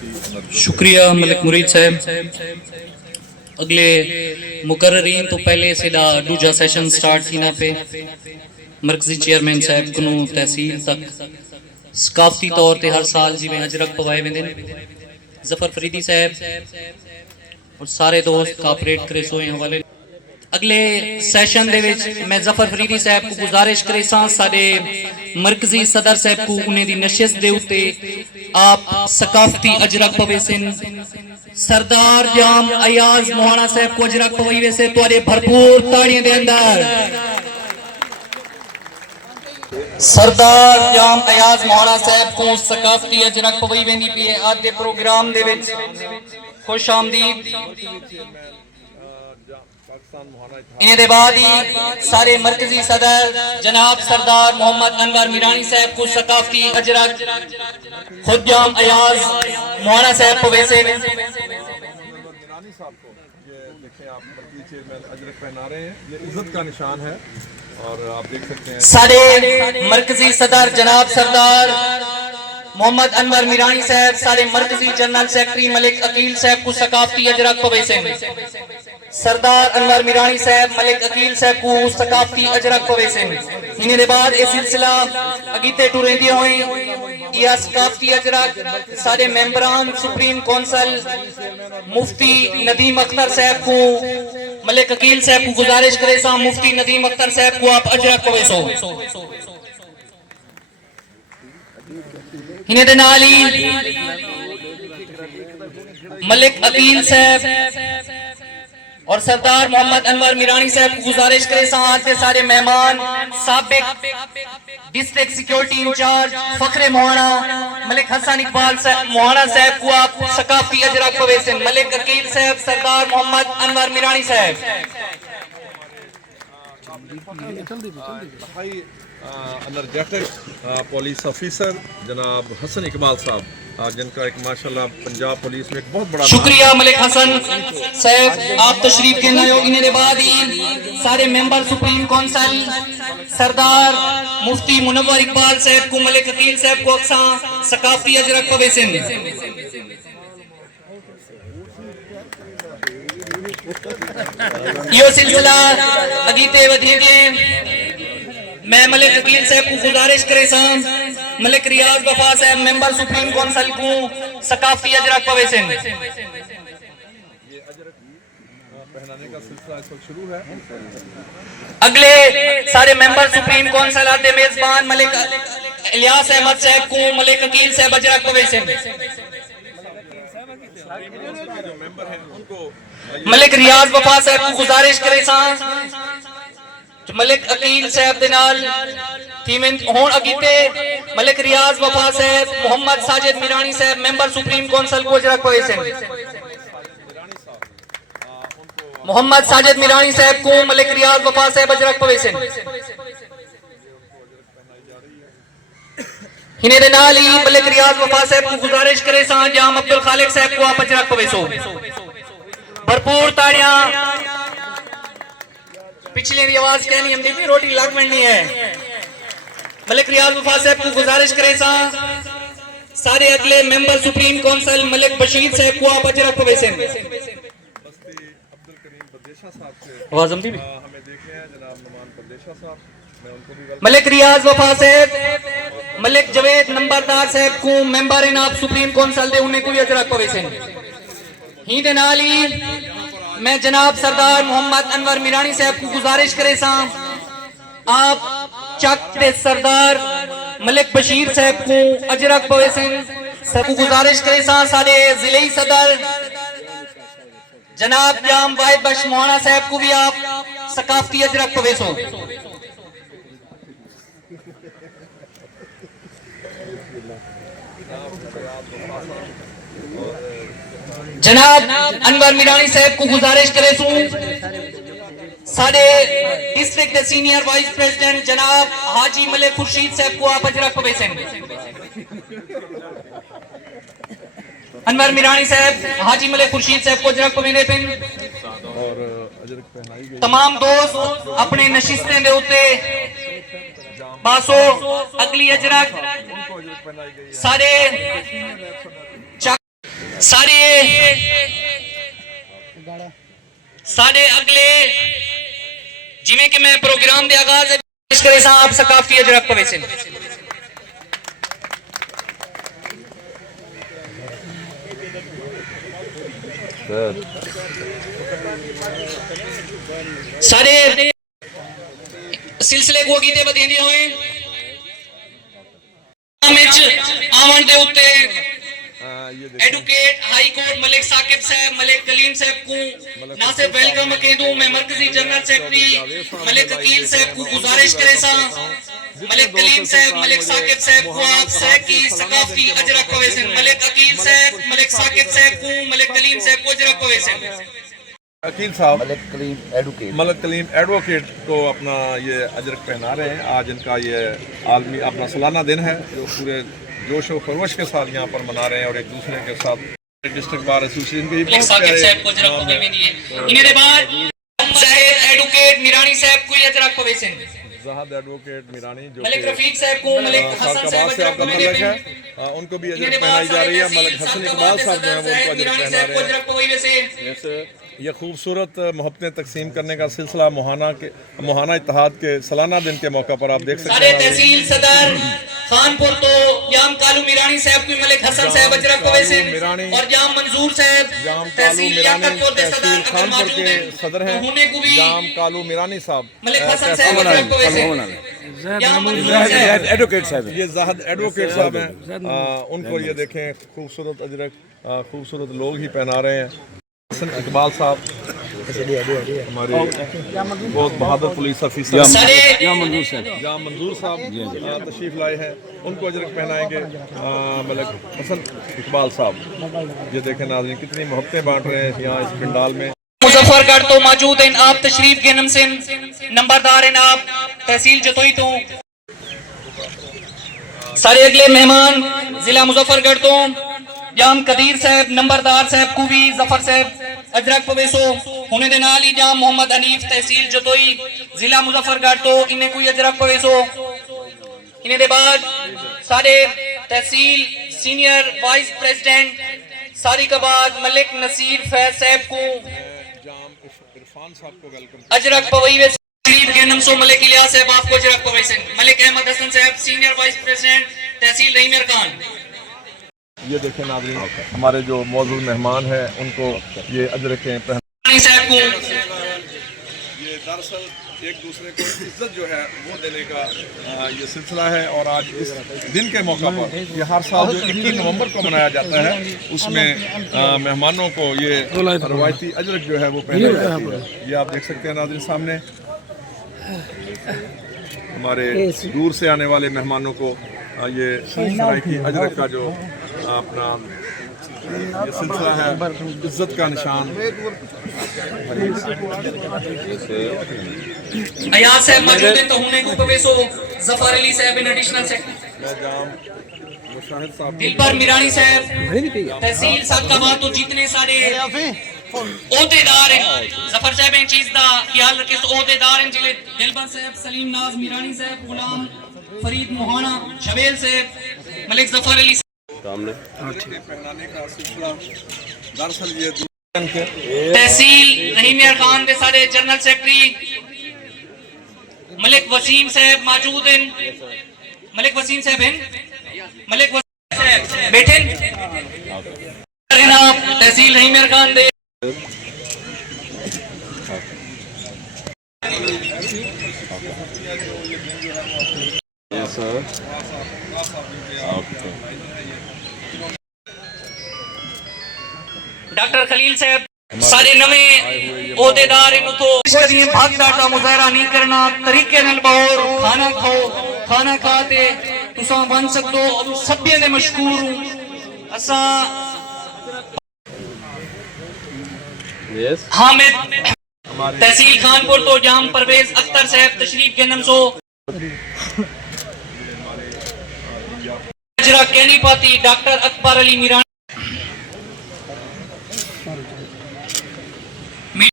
शुक्रिया मलिक मुरीद साहब। अगले मुकर्ररीन तो पहले सीधा दूजा सेशन स्टार्ट थी ना पे मरकजी चेयरमैन साहब को तहसील तक सकाफती तौर पर हर साल जिमें अजरक पवाए वेंदे जफर फरीदी साहब और सारे दोस्त कापरेट करे सोए हवाले। अगले सैशन दे विच मैं जफर फरीदी साहब को गुजारिश करे साडे मरकजी सदर साहब को उन्हें दी नशिस्त दे उत्ते आप सकाफती अजरक पवे सिन सरदार जाम अयाज मोहाना साहब को अजरक पवई वैसे तुहाडे भरपूर ताड़ियां दे अंदर सरदार जाम अयाज मोहाना साहब को सकाफती अजरक पवई वेंदी पई है। आज दे प्रोग्राम दे विच खुश आमदीद। इन्हें दे बाद ही सारे मरकजी सदर जनाब सरदार मोहम्मद अनवर मीरानी साहब को सकाफती अजरक खुद जाम अयाज मोहाना साहब को वैसे इज्जत का निशान है और आप देख सकते हैं सारे मरकजी सदर जनाब सरदार मोहम्मद अनवर मीरानी साहब सारे मरकजी जनरल सेक्रेटरी मलिक अकील साहब को सकाफती अजरक को वैसे सरदार अनवर मीरानी साहब मलिक अकील साहब को सकाफती अजरक को वैसे इन्हें दे बाद ये सिलसिला अगीते टुरेंदी हुई या सकाफती अजरक सारे मेंबरान सुप्रीम काउंसिल मुफ्ती नदीम अख्तर साहब को मलिक अकील साहब को गुजारिश करे सा मुफ्ती नदीम अख्तर साहब को आप अजरक को वैसो इन्हें दे नाल ही मलिक अकील साहब और सरदार मोहम्मद अनवर मीरानी साहब को गुजारिश करे साथ के सारे मेहमान साबिक district security incharge Fakhre Mohana Malik Hasan Iqbal Mohana sahab को आप सकाफती अजरक को वैसे मलिक अकील साहब सरदार मोहम्मद अनवर मीरानी साहब एनर्जेटिक पुलिस ऑफिसर जनाब हसन इकबाल साहब जिनका एक माशाल्लाह पंजाब पुलिस में एक बहुत बड़ा शुक्रिया मलिक हसन साहब आप तशरीफ के नए हो। इन्हें बाद ही सारे मेंबर सुप्रीम काउंसिल सरदार मुफ्ती मुनव्वर इकबाल साहब को मलिक अकील साहब को अक्सा सकाफती अजरक पवेसिन यो सिलसिला अगीते वधीगे। मैं मलिक अकील साहब को गुजारिश करे सा मलिक रियाज वफा साहब मेंबर सुप्रीम काउंसिल को सकाफती अजरक पवेसिन पहनाने का सिलसिला इस वक्त शुरू है। अगले सारे मेंबर सुप्रीम काउंसिल आते मेजबान मलिक इलियास अहमद साहब को मलिक अकील साहब अजरक पवेसिन मलिक रियाज वफा साहब को गुजारिश करे सा मलिक अकील साहब दे नाल थीमें होण अगीते मलिक रियाज वफा साहब मोहम्मद साजिद मीरानी साहब मेंबर सुप्रीम काउंसिल को अजरक पवेसिन मोहम्मद साजिद मीरानी साहब को मलिक रियाज वफा साहब अजरक पवेसिन इन्हें दे नाल ही मलिक रियाज वफा साहब को गुजारिश करे सा जाम अब्दुल खालिक साहब को आप अजरक पवेसो भरपूर ताड़ियां। पिछली आवाज कहनी हम देखी रोटी लग बननी है। मलिक रियाज वफा साहब को गुजारिश करे सा सारे अगले member supreme council Malik Bashir साहब को आप अजरक पवेसिन मलिक रियाज वफा साहब मलिक जवेद नंबरदार साहब को मेंबर इन आप सुप्रीम काउंसिल दे उन्हें को भी अजरक पवेसिन ही दे नाल ही मैं जनाब सरदार मोहम्मद अनवर मीरानी साहब को गुजारिश करे सा आप चक दे सरदार मलिक बशीर साहब को अजरक पवेसिन सबको गुजारिश करे सा सारे जिले सदर जनाब जाम वाहिद बख्श मोहाना साहब को भी आप सकाफती अजरक पवेसो जनाब अनवर मीरानी साहब को गुजारिश करे सू साडे डिस्ट्रिक्ट के सीनियर वाइस प्रेसिडेंट जनाब हाजी मलिक खुर्शीद साहब को आप अजरक पवेसिन अनवर मीरानी साहब हाजी मलिक खुर्शीद साहब को अजरक पवेने पिन और तमाम दोस्त अपने नशिस्तें दे उत्ते बासो अगली अजरक सारे साढ़े अगले जिमें कि मैं प्रोग्राम दे आगाज करे साहब सकाफी अजरक पवेसन सारे सिलसिले को गीते बदेंदे होए आवन दे उत्ते advocate high court Malik Saqib sahab Malik Kaleem साहब को ना से वेलकम कहूं मैं मरकजी जनरल सेक्रेटरी मलिक अकील साहब को गुजारिश करे सा मलिक कलीम साहब मलिक साकिब साहब को आप सह की सकाफती अजर पवेसन मलिक अकील साहब मलिक साकिब साहब को मलिक कलीम साहब को अजर पवेसन अकील साहब मलिक कलीम एडवोकेट को अपना ये अजरक पहना रहे हैं। आज इनका ये आलमी अपना सालाना दिन है जो पूरे जोश और खरोश के साथ यहाँ पर मना रहे हैं और एक दूसरे के साथ डिस्ट्रिक्ट बार एसोसिएशन के भी साकिब साहब को अजर पवेसन इन्हें के बाद जाहिर एडवोकेट मिरानी साहब को अजर पवेसन ज़हाद एडवोकेट मिरानी जो मलिक रफीक साहब को मलिक हसन साहब से आपका तल्लुक है उनको भी अजर पहनाई जा रही है। मलिक हसन इकबाल साहब जो है वो उनको अजर पहना रहे हैं। ये खूबसूरत मोहब्बतें तकसीम करने का सिलसिला मोहाना इत्तेहाद के सालाना दिन के मौका पर आप देख सकते सारे हैं। तहसील सदर खानपुर तो जाम कालू मिरानी साहब को मलिक हसन साहब अजर पवेसन और जाम मंजूर साहब तहसील याकतपुर के सदर खानपुर के सदर हैं उन्हें को भी जाम कालू मिरानी साहब मलिक हसन साहब अजर पवेसन एडवोकेट साहब ये ज़ाहद एडवोकेट साहब हैं। उनको ये देखें खूबसूरत अजरक खूबसूरत लोग ही पहना रहे हैं। हसन इकबाल साहब हमारे बहुत बहादुर पुलिस ऑफिसर जाम मंजूर साहब तशरीफ लाए हैं। उनको अजरक पहनाएंगे मलिक हसन इकबाल साहब। ये देखें नाज़रीन कितनी मोहब्बतें बांट रहे हैं यहाँ इस पंडाल में। मुजफ्फरगढ़ तो मौजूद हैं आप तशरीफ के नम से नंबरदार हैं आप तहसील जतोई तो सारे अगले मेहमान जिला मुजफ्फरगढ़ तो जाम कदीर साहब नंबरदार साहब को भी जफर साहब अजरक पवेसो होने दे नाल ही जाम मोहम्मद हनीफ तहसील जतोई जिला मुजफ्फरगढ़ तो इन्हें कोई अजरक पवेसो इन्हें दे बाद सारे तहसील सीनियर वाइस प्रेसिडेंट सारी के बाद मलिक नसीर फैज साहब को इरफान साहब को वेलकम अजरक पवई के नम सो मलिक इलियास साहब आपको अजरक पवेसन मलिक अहमद हसन साहब सीनियर वाइस प्रेसिडेंट तहसील रहीमियर खान। ये देखें नाज़रीन हमारे जो मौजूद मेहमान हैं उनको ये अजरकें पहनानी साहब को ये दरअसल एक दूसरे को इज्जत जो है वो देने का ये सिलसिला है। और आज इस दिन के मौका पर ये हर साल जो 21 नवंबर को मनाया जाता है उसमें मेहमानों को ये रवायती अजरक जो है वो पहनाई जाती है। ये आप देख सकते हैं नाज़रीन सामने हमारे दूर से आने वाले मेहमानों को ये सराइकी अजरक का जो अपना ये सिलसिला है इज्जत का निशान। अयाज साहब मौजूद हैं तो होने को पवेसो जफर अली साहब इन एडिशनल सेक्रेटरी दिलबर मिरानी साहब तहसील साकाबाद तो जितने सारे ओहदेदार हैं जफर साहब इन चीज का ख्याल रखे ओहदेदार हैं जिले दिलबर साहब सलीम नाज मिरानी साहब गुलाम फरीद मोहाना शबेल साहब मलिक जफर अली सामने पहनाने का सिलसिला दरअसल ये तहसील रहीमियर खान के सारे जनरल सेक्रेटरी मलिक वसीम साहब मौजूद हैं मलिक वसीम साहब हैं मलिक वसीम साहब बैठे तहसील रहीमियर खान दे डॉक्टर खलील साहब सारे नवे ओहदेदार इन तो भागदौड़ का मुजाहरा नहीं करना तरीके नाल बहो खाना खाओ खाना खाते तुसा बन सकते हो सभ्य दे मशहूर हूं असा हामिद तहसील खानपुर तो जाम परवेज अख्तर साहब तशरीफ के नम सो अजरा कहनी पाती डॉक्टर अकबर अली मीरानी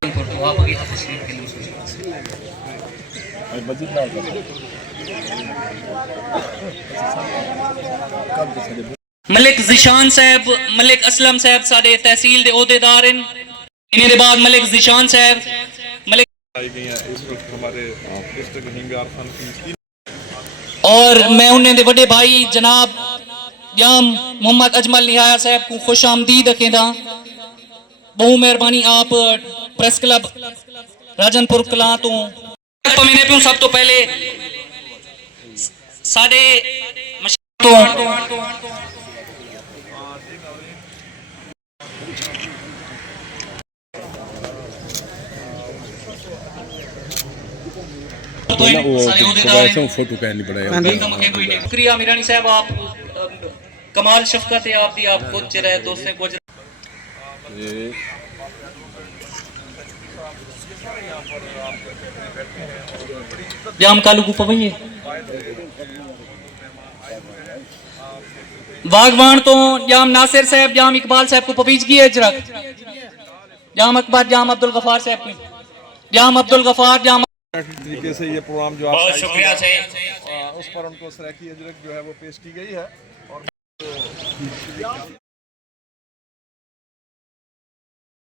तो आप आगे तशरीफ के नम सो मलिक जिशान साहब, मलिक असलम साहब साडे तहसील दे अहदेदार हैं। इन्हें दे बाद मलिक जिशान साहब, मलिक आई गई हैं इस वक्त हमारे डिस्ट्रिक्ट हिंगार खान की और मैं उन्हें दे बड़े भाई जनाब याम मोहम्मद अजमल निहाया साहब को खुश आमदीद रखेंदा। बहु मेहरबानी आप प्रेस क्लब राजनपुर कलां तो मैंने पियो सब तो पहले साडे तो फोटो कह नहीं पड़ेगा शुक्रिया मीरानी साहब, आप कमाल शफकत है आपकी, आप खुद चिर दोस्तों को जाम कालू को पवैये बागवान तो जाम नासिर साहब, जाम इकबाल साहब को पवीजगी है जरा, जाम अकबर, जाम अब्दुल गफार साहब को, जाम अब्दुल गफार, जाम तरीके से ये प्रोग्राम जो बहुत शुक्रिया से उस पर उनको सराकी अजरक जो है वो पेश की गई है और